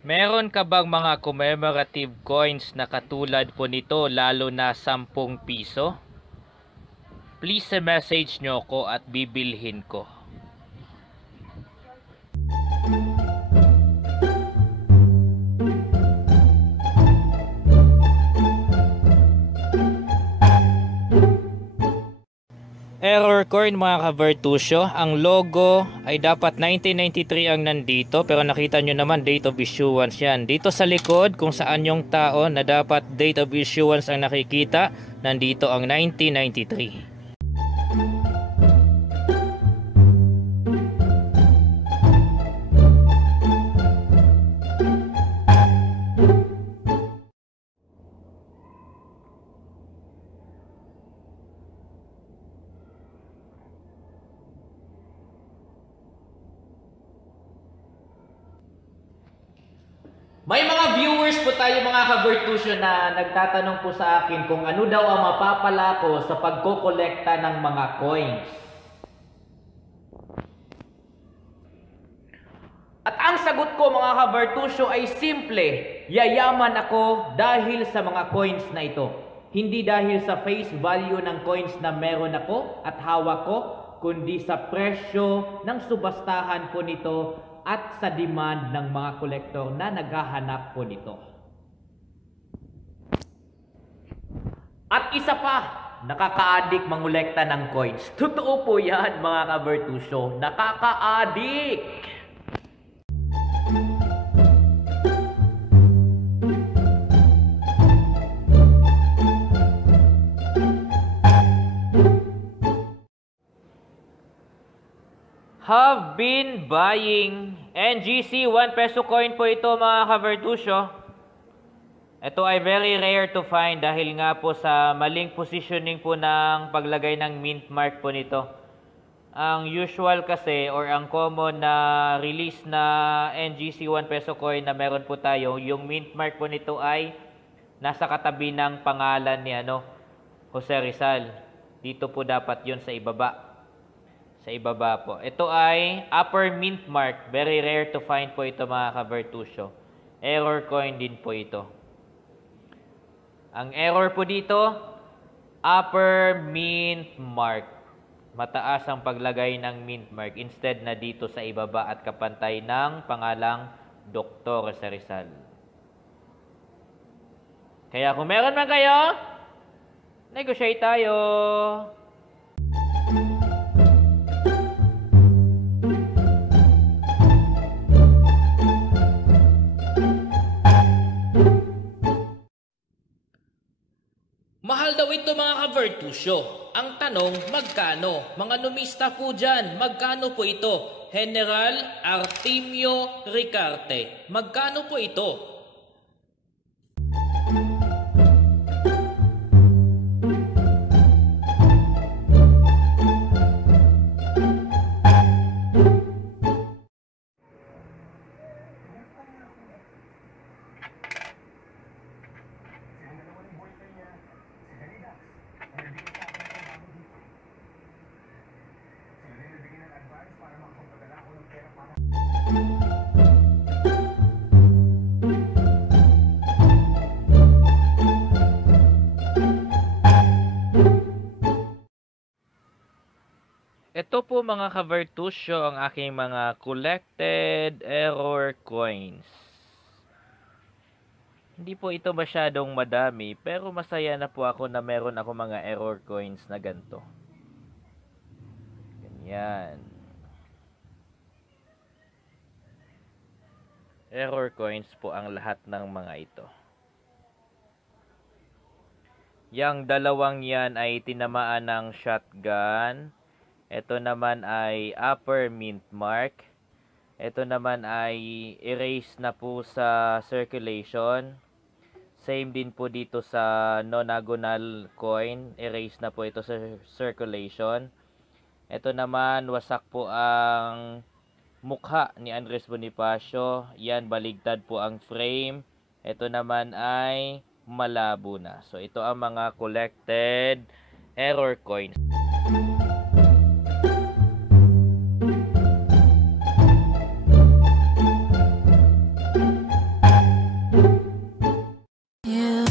Meron ka bang mga commemorative coins na katulad po nito lalo na 10 piso? Please message nyo ko at bibilhin ko. Error coin mga ka-Vertusio, ang logo ay dapat 1993 ang nandito pero nakita nyo naman date of issuance yan. Dito sa likod kung saan yung tao na dapat date of issuance ang nakikita, nandito ang 1993. May mga viewers po tayo mga ka-Vertusio na nagtatanong po sa akin kung ano daw ang mapapala ko sa pagkokolekta ng mga coins. At ang sagot ko mga ka-Vertusio ay simple, yayaman ako dahil sa mga coins na ito. Hindi dahil sa face value ng coins na meron ako at hawak ko, kundi sa presyo ng subastahan po nito at sa demand ng mga kolektor na naghahanap po nito. At isa pa, nakaka-addict mangolekta ng coins. Totoo po yan mga ka-Vertusio, nakaka-addict! Have been buying NGC 1 peso coin po ito mga ka-Vertusio. Ito ay very rare to find dahil nga po sa maling positioning po ng paglagay ng mint mark po nito. Ang usual kasi or ang common na release na NGC 1 peso coin na meron po tayo, yung mint mark po nito ay nasa katabi ng pangalan ni Jose Rizal. Dito po dapat yun sa ibaba. Sa ibaba po. Ito ay upper mint mark. Very rare to find po ito mga ka-Vertusio. Error coin din po ito. Ang error po dito, upper mint mark. Mataas ang paglagay ng mint mark instead na dito sa ibaba at kapantay ng pangalang Dr. Rizal. Kaya kung meron man kayo, negotiate tayo. Mahal daw ito mga ka-Vertusio. Ang tanong, magkano? Mga numista po dyan, magkano po ito? General Artemio Ricarte, magkano po ito? Ito po mga ka-Vertusio ang aking mga collected error coins. Hindi po ito masyadong madami pero masaya na po ako na meron ako mga error coins na ganito. Ganyan. Error coins po ang lahat ng mga ito. Yang dalawang yan ay tinamaan ng shotgun. Ito naman ay upper mint mark. Ito naman ay erase na po sa circulation. Same din po dito sa nonagonal coin. Erase na po ito sa circulation. Ito naman wasak po ang mukha ni Andres Bonifacio. Yan, baligtad po ang frame. Ito naman ay malabo na. So ito ang mga collected error coins. You